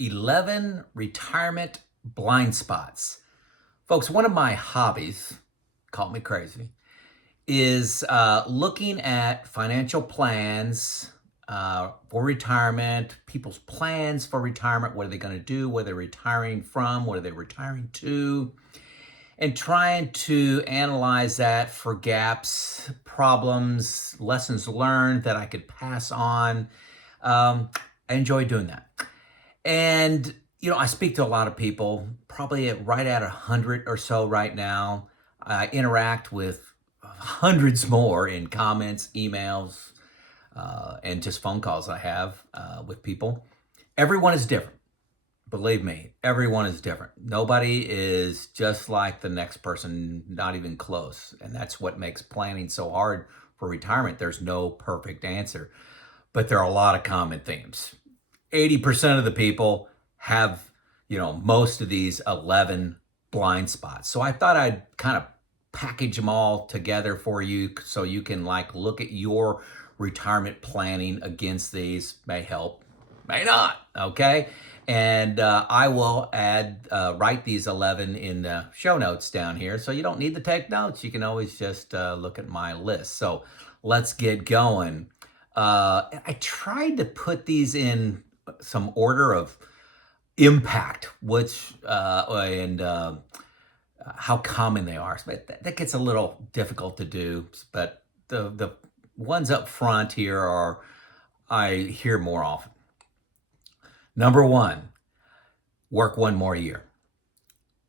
11 retirement blind spots. Folks, one of my hobbies, call me crazy, is looking at financial plans for retirement, people's plans for retirement. What are they going to do? What are they retiring from? What are they retiring to? And trying to analyze that for gaps, problems, lessons learned that I could pass on. I enjoy doing that. And, I speak to a lot of people, probably right at 100 or so right now. I interact with hundreds more in comments, emails, and just phone calls I have with people. Everyone is different. Believe me, everyone is different. Nobody is just like the next person, not even close. And that's what makes planning so hard for retirement. There's no perfect answer, but there are a lot of common themes. 80% of the people have, most of these 11 blind spots. So I thought I'd kind of package them all together for you so you can look at your retirement planning against these. May help, may not, okay? And I will write these 11 in the show notes down here. So you don't need to take notes. You can always just look at my list. So let's get going. I tried to put these in some order of impact, and how common they are. But that gets a little difficult to do. But the ones up front here I hear more often. Number one, work one more year.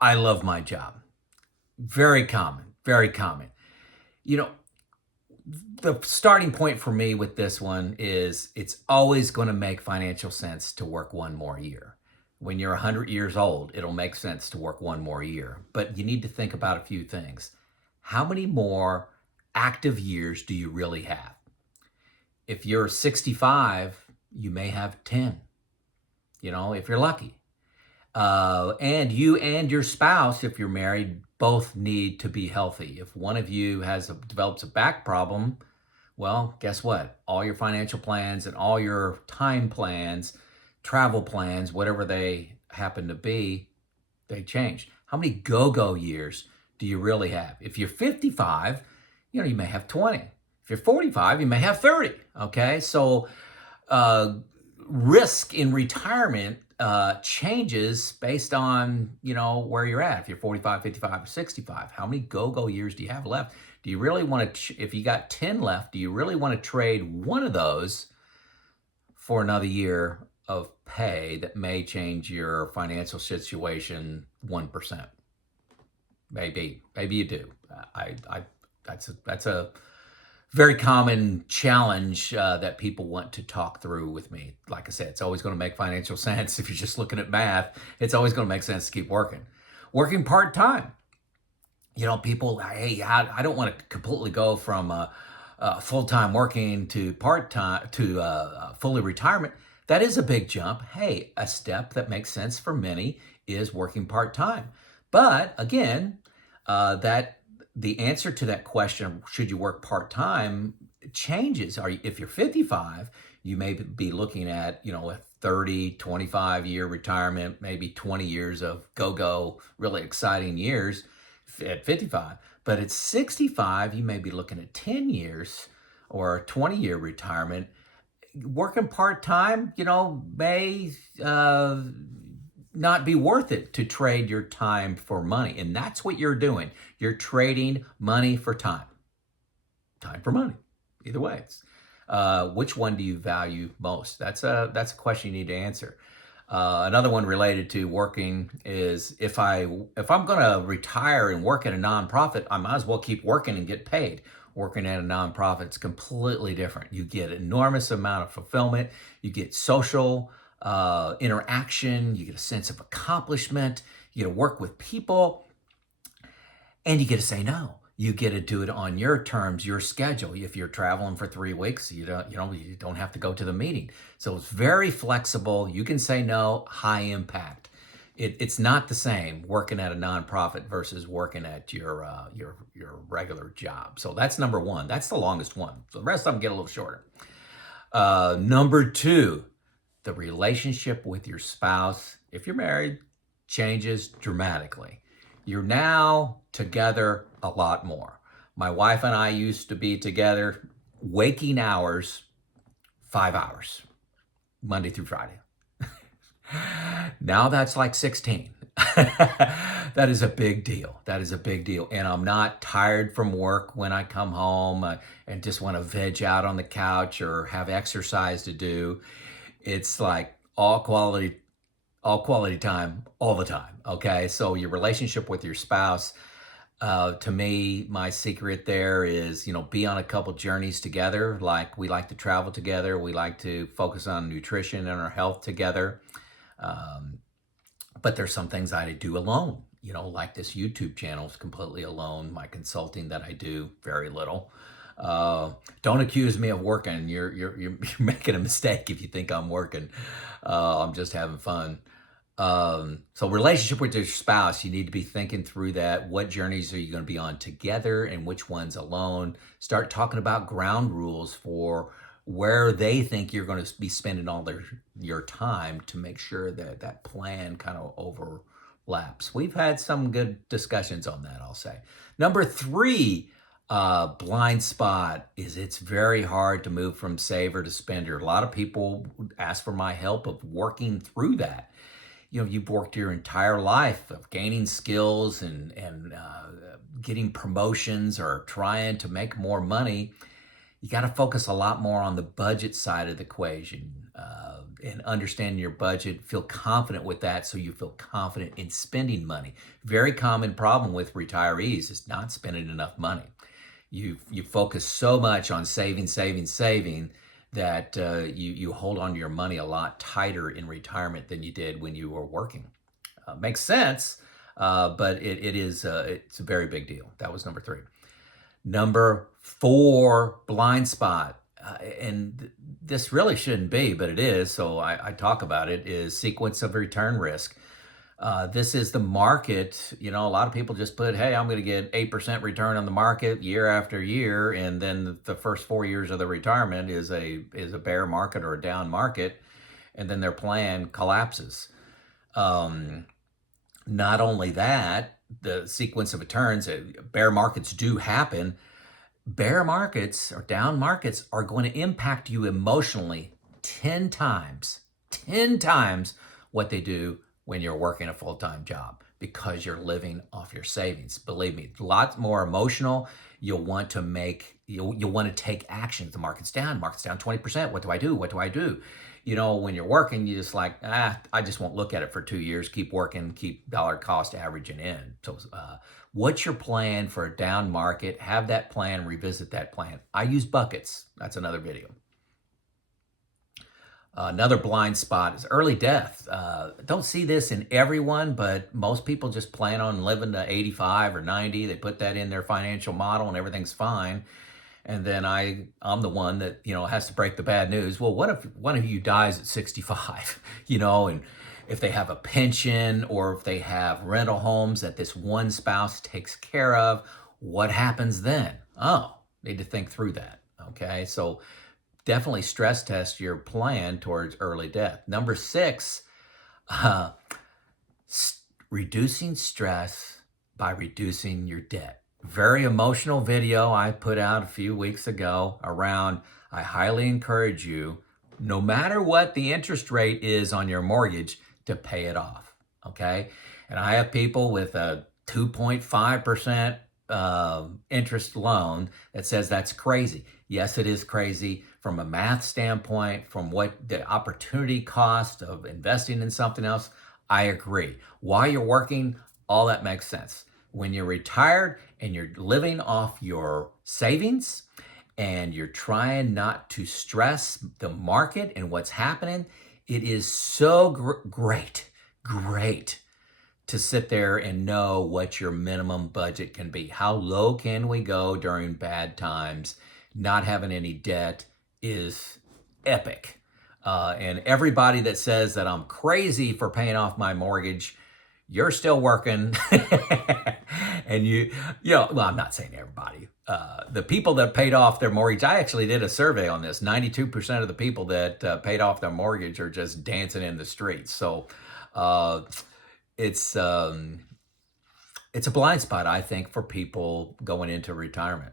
I love my job. Very common, very common. The starting point for me with this one is it's always going to make financial sense to work one more year. When you're 100 years old, it'll make sense to work one more year. But you need to think about a few things. How many more active years do you really have? If you're 65, you may have 10. If you're lucky. And you and your spouse, if you're married, both need to be healthy. If one of you develops a back problem, well, guess what? All your financial plans and all your time plans, travel plans, whatever they happen to be, they change. How many go-go years do you really have? If you're 55, you may have 20. If you're 45, you may have 30. Okay, so risk in retirement changes based on, where you're at. If you're 45, 55, or 65, how many go-go years do you have left? Do you really want to, if you got 10 left, do you really want to trade one of those for another year of pay that may change your financial situation 1%? Maybe you do. That's a very common challenge that people want to talk through with me. Like I said, it's always going to make financial sense. If you're just looking at math, it's always going to make sense to keep working. Working part-time. People, hey, I don't want to completely go from full-time working to part-time to fully retirement. That is a big jump. Hey, a step that makes sense for many is working part-time. But again, the answer to that question, should you work part-time, changes. If you're 55, you may be looking at, a 30, 25-year retirement, maybe 20 years of go-go, really exciting years at 55. But at 65, you may be looking at 10 years or a 20-year retirement. Working part-time, may not be worth it to trade your time for money. And that's what you're doing. You're trading money for time. Time for money. Either way. Which one do you value most? That's a question you need to answer. Another one related to working is if I'm going to retire and work at a nonprofit, I might as well keep working and get paid. Working at a nonprofit is completely different. You get enormous amount of fulfillment. You get social interaction. You get a sense of accomplishment. You get to work with people, and you get to say no. You get to do it on your terms, your schedule. If you're traveling for 3 weeks, you don't have to go to the meeting. So it's very flexible. You can say no. High impact. It's not the same working at a nonprofit versus working at your regular job. So that's number one. That's the longest one. So the rest of them get a little shorter. Number two, the relationship with your spouse, if you're married, changes dramatically. You're now together a lot more. My wife and I used to be together waking hours, 5 hours, Monday through Friday. Now that's like 16. That is a big deal. That is a big deal. And I'm not tired from work when I come home and just want to veg out on the couch or have exercise to do. It's like all quality time all the time. Okay. So your relationship with your spouse, to me, my secret there is, be on a couple journeys together. Like we like to travel together. We like to focus on nutrition and our health together. But there's some things I do alone, like this YouTube channel is completely alone. My consulting that I do, very little. Don't accuse me of working. You're making a mistake if you think I'm working. I'm just having fun. So relationship with your spouse, you need to be thinking through that. What journeys are you going to be on together and which ones alone? Start talking about ground rules for where they think you're going to be spending all your time to make sure that that plan kind of overlaps. We've had some good discussions on that, I'll say. Number 3, blind spot is it's very hard to move from saver to spender. A lot of people ask for my help of working through that. You've worked your entire life of gaining skills and getting promotions or trying to make more money. You got to focus a lot more on the budget side of the equation and understand your budget, feel confident with that so you feel confident in spending money. Very common problem with retirees is not spending enough money. You focus so much on saving that you hold on to your money a lot tighter in retirement than you did when you were working. Makes sense, but it's a very big deal. That was number 3. Number 4, blind spot, and this really shouldn't be, but it is, so I talk about it, is sequence of return risk. This is the market. A lot of people just put, hey, I'm going to get 8% return on the market year after year, and then the first 4 years of the retirement is a bear market or a down market, and then their plan collapses. Not only that, the sequence of returns, bear markets do happen. Bear markets or down markets are going to impact you emotionally 10 times what they do when you're working a full-time job, because you're living off your savings. Believe me, lots more emotional. You'll want to take action. The market's down 20%. What do I do? When you're working, you just like, I just won't look at it for 2 years, keep working, keep dollar cost averaging in. So what's your plan for a down market? Have that plan, revisit that plan. I use buckets. That's another video. Another blind spot is early death. Don't see this in everyone, but most people just plan on living to 85 or 90. They put that in their financial model and everything's fine. And then I'm the one that, has to break the bad news. Well, what if one of you dies at 65, and if they have a pension or if they have rental homes that this one spouse takes care of, what happens then? Need to think through that. Okay. So definitely stress test your plan towards early death. Number 6, reducing stress by reducing your debt. Very emotional video I put out a few weeks ago around, I highly encourage you, no matter what the interest rate is on your mortgage, to pay it off, okay? And I have people with a 2.5% interest loan that says that's crazy. Yes, it is crazy from a math standpoint, from what the opportunity cost of investing in something else. I agree. While you're working, all that makes sense. When you're retired and you're living off your savings and you're trying not to stress the market and what's happening, it is so great to sit there and know what your minimum budget can be. How low can we go during bad times? Not having any debt is epic. And everybody that says that I'm crazy for paying off my mortgage, you're still working. And well, I'm not saying everybody. the people that paid off their mortgage, I actually did a survey on this. 92% of the people that paid off their mortgage are just dancing in the streets. So uh, it's um, it's a blind spot, I think, for people going into retirement.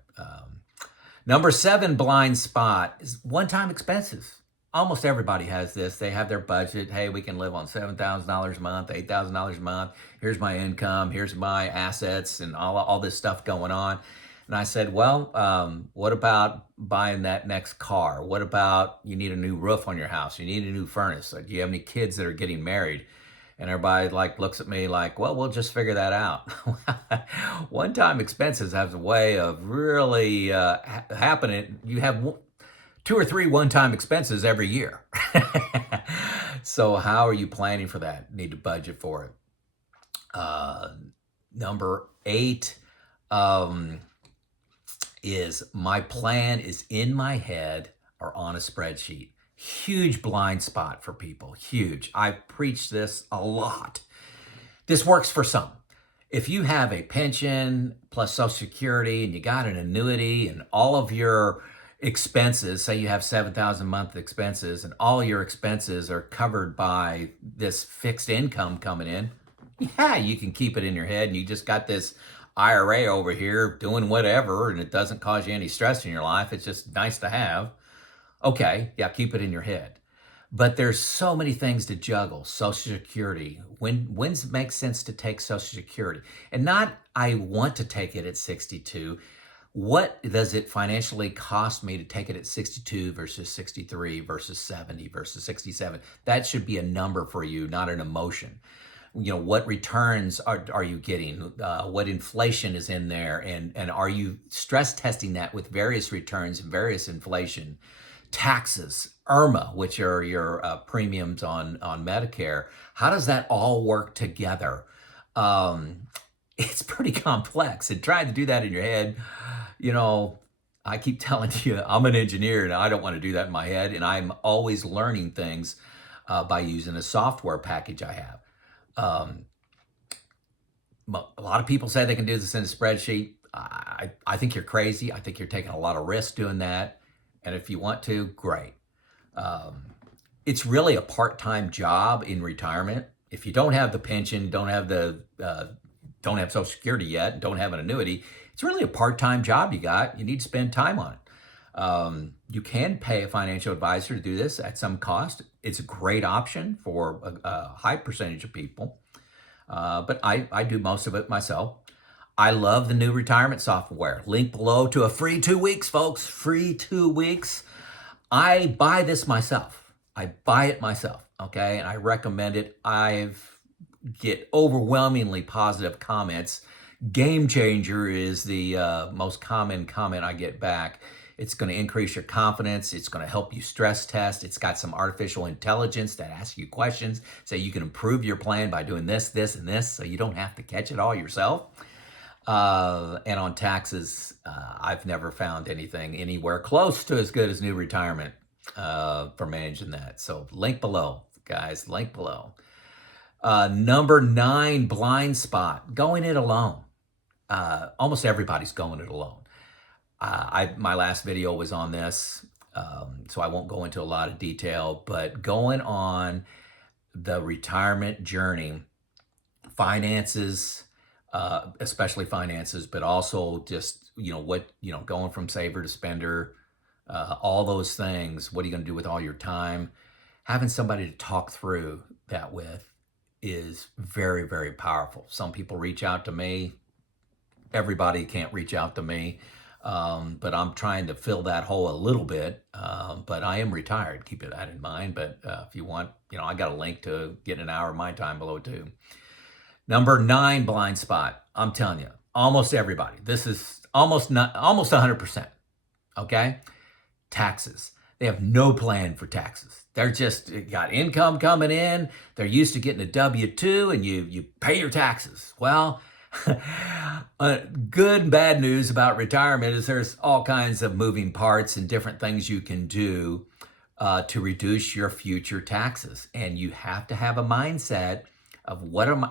Number 7 blind spot is one-time expenses. Almost everybody has this. They have their budget. Hey, we can live on $7,000 a month, $8,000 a month. Here's my income. Here's my assets and all this stuff going on. And I said, well, what about buying that next car? What about you need a new roof on your house? You need a new furnace. Do you have any kids that are getting married? And everybody like looks at me like, well, we'll just figure that out. One-time expenses has a way of really happening. You have 2 or 3 one-time expenses every year. So how are you planning for that? Need to budget for it. Number 8 is my plan is in my head or on a spreadsheet. Huge blind spot for people, huge. I've preached this a lot. This works for some. If you have a pension plus Social Security and you got an annuity and all of your expenses, say you have 7,000 a month expenses and all your expenses are covered by this fixed income coming in, yeah, you can keep it in your head and you just got this IRA over here doing whatever and it doesn't cause you any stress in your life. It's just nice to have. Okay, yeah, keep it in your head. But there's so many things to juggle. Social Security. When's it make sense to take Social Security? And not I want to take it at 62. What does it financially cost me to take it at 62 versus 63 versus 70 versus 67? That should be a number for you, not an emotion. You know, what returns are you getting? What inflation is in there? And are you stress testing that with various returns and various inflation? Taxes, IRMA, which are your premiums on Medicare. How does that all work together? It's pretty complex. And trying to do that in your head, you know, I keep telling you, I'm an engineer and I don't want to do that in my head. And I'm always learning things by using a software package I have. A lot of people say they can do this in a spreadsheet. I think you're crazy. I think you're taking a lot of risk doing that. And if you want to, great. It's really a part-time job in retirement. If you don't have the pension, don't have Social Security yet, don't have an annuity, it's really a part-time job you got. You need to spend time on it. You can pay a financial advisor to do this at some cost. It's a great option for a high percentage of people. But I do most of it myself. I love the new retirement software. Link below to a free 2 weeks, folks. Free 2 weeks. I buy this myself. I buy it myself, okay? And I recommend it. Get overwhelmingly positive comments. Game changer is the most common comment I get back. It's going to increase your confidence. It's going to help you stress test. It's got some artificial intelligence that asks you questions so you can improve your plan by doing this, this, and this so you don't have to catch it all yourself. And on taxes, I've never found anything anywhere close to as good as New Retirement for managing that. So link below, guys, link below. Number 9 blind spot, going it alone. Almost everybody's going it alone. My last video was on this, so I won't go into a lot of detail, but going on the retirement journey, finances, especially finances, but also just, going from saver to spender, all those things. What are you going to do with all your time? Having somebody to talk through that with is very, very powerful. Some people reach out to me. Everybody can't reach out to me, but I'm trying to fill that hole a little bit. But I am retired. Keep that in mind. But if you want, I got a link to get an hour of my time below too. Number 9 blind spot. I'm telling you, almost everybody. This is almost 100%. Okay? Taxes. They have no plan for taxes. They're just got income coming in. They're used to getting a W-2 and you pay your taxes. Well, good and bad news about retirement is there's all kinds of moving parts and different things you can do to reduce your future taxes. And you have to have a mindset of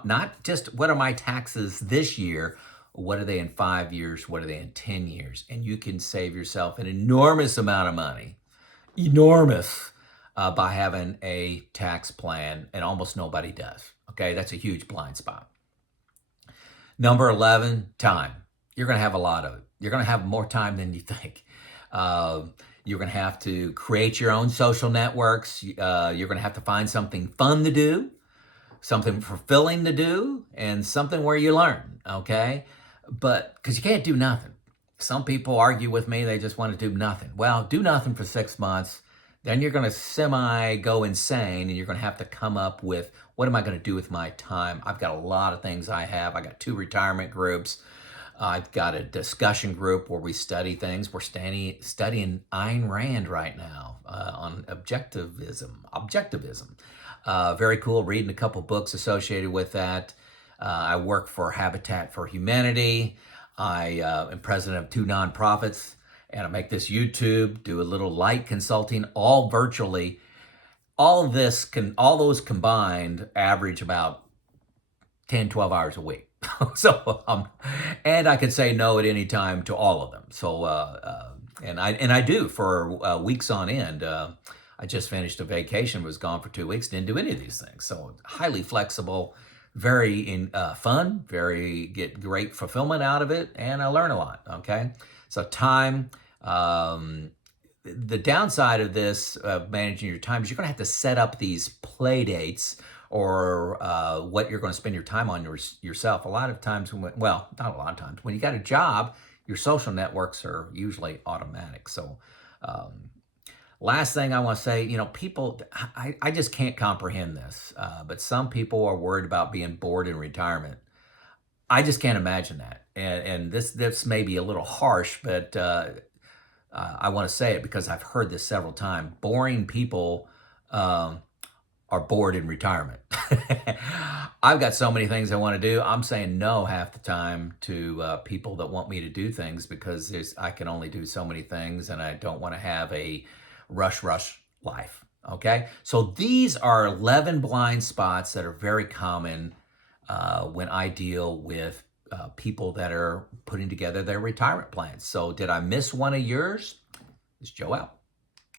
not just what are my taxes this year, What are they in 5 years? What are they in 10 years? And you can save yourself an enormous amount of money, enormous, by having a tax plan, and almost nobody does. Okay, that's a huge blind spot. Number 11, time. You're going to have a lot of it. You're going to have more time than you think. Uh, you're going to have to create your own social networks. You're going to have to find something fun to do, something fulfilling to do, and something where you learn, okay? But because you can't do nothing. Some people argue with me, they just want to do nothing. Well, do nothing for 6 months, then you're going to semi go insane, and you're going to have to come up with, what am I going to do with my time? I've got a lot of things I have. I got 2 retirement groups. I've got a discussion group where we study things. We're studying Ayn Rand right now on objectivism. Very cool, reading a couple books associated with that. I work for Habitat for Humanity. I am president of 2 nonprofits, and I make this YouTube, do a little light consulting, all virtually. All those combined average about 10, 12 hours a week. So, and I could say no at any time to all of them. So, and I do for weeks on end. I just finished a vacation, was gone for 2 weeks, didn't do any of these things. So highly flexible, very fun, get great fulfillment out of it, and I learn a lot. Okay, so time. The downside of this, managing your time, is you're going to have to set up these play dates, or what you're going to spend your time on yourself. A lot of times, well, not a lot of times, when you got a job, your social networks are usually automatic. So last thing I want to say, people, I just can't comprehend this, but some people are worried about being bored in retirement. I just can't imagine that. And this may be a little harsh, but I want to say it because I've heard this several times. Boring people are bored in retirement. I've got so many things I want to do. I'm saying no half the time to people that want me to do things, because I can only do so many things, and I don't want to have a rush life. Okay, so these are 11 blind spots that are very common when I deal with people that are putting together their retirement plans. So did I miss one of yours? This is Joe out.